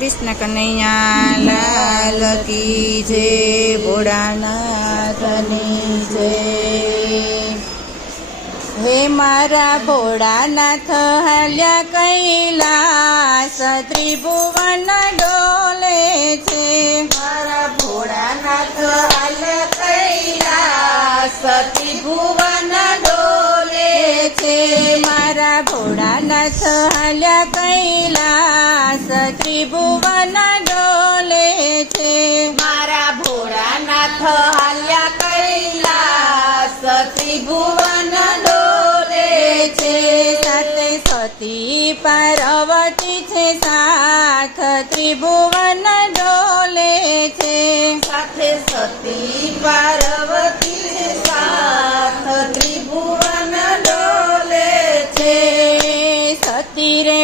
કૃષ્ણ કનૈયા લાલ કી જે ભોળાનાથની જે હે મારા ભોળાનાથ, હાલ્યા કૈલાસ ત્રિભુવન ડોલે છે. મારા ભોળાનાથ, હાલ્યા કૈલાસ ત્રિભુવન ભોળાનાથ હલ્યા કૈલાસ ત્રિભુવન ડોલે છે. મારા ભોળાનાથ હલ્યા કૈલાસ ત્રિભુવન ડોલે છે. સાથે સતી પાર્વતી છે સાથ ત્રિભુવન ડોલે છે. સાથે સતી પાર્વતી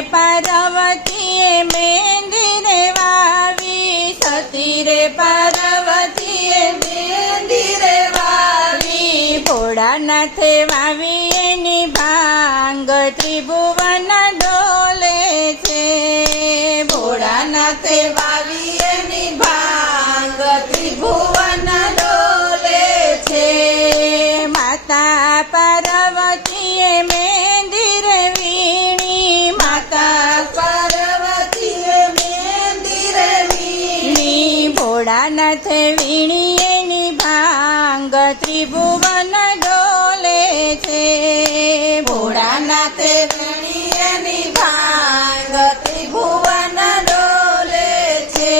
પાર્વતીએ મહેંદી રે વાવી સતી રે પાર્વતીએ મહેંદી રે વાવી. ભોળાનાથે વાવી એની ભાંગ, ત્રિભુવન ડોલે છે. ભોળાનાથે વાવી ભોળાનાથે વીણી એની ભાંગ ત્રિભુવન ડોલે છે. ભોળાનાથ વીણી એની ભાંગ ત્રિભુવન ડોલે છે.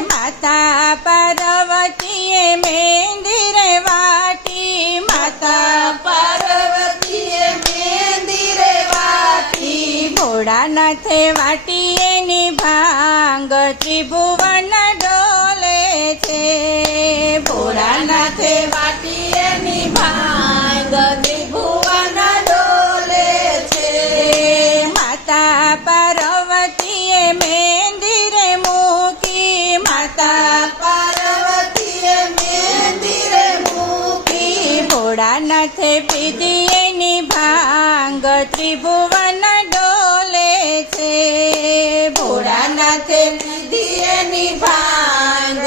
માતા પાર્વતીએ મહેંદી રે વાટી, માતા પાર્વતીએ મહેંદી રે વાટી ભોળાનાથે વાટી ભાંગ ત્રિભુવન ભોળાનાથે વાટી એની ભાંગ ત્રિભુવન ડોલે છે. માતા પાર્વતીએ મહેંદી રે મૂકી, માતા પાર્વતીએ મહેંદી રે મૂકી, ભોળાનાથે પીધી એની ભાંગ ત્રિભુવન ડોલે છે. ભોળાનાથે પીધી એની ભાંગ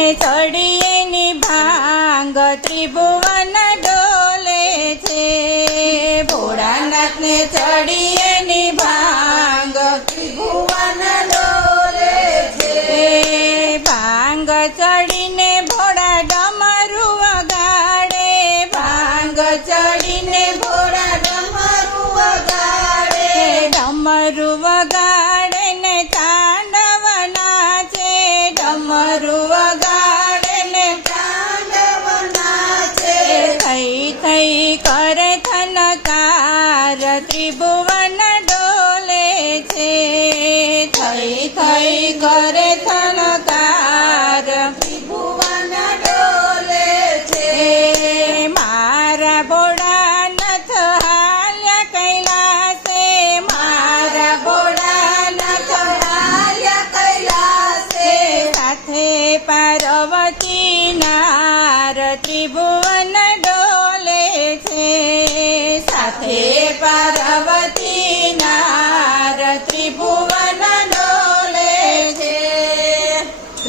ભોળાનાથને ચડી એની ભાંગ ત્રિભુવન ડોલે છે. ભોળાનાથને ચડી એની ભાંગ ત્રિભુવન ડોલે છે. ભાંગ ચડીને ભોળા ડમરુ વગાડે. ભાંગ ચડીને ભોળા ડમરુ વગાડે. ડમરુ વગાડે. થઈ કર કરે થનકાર ત્રિભુવન ડોલે છે થઈ થઈ કરે થનકાર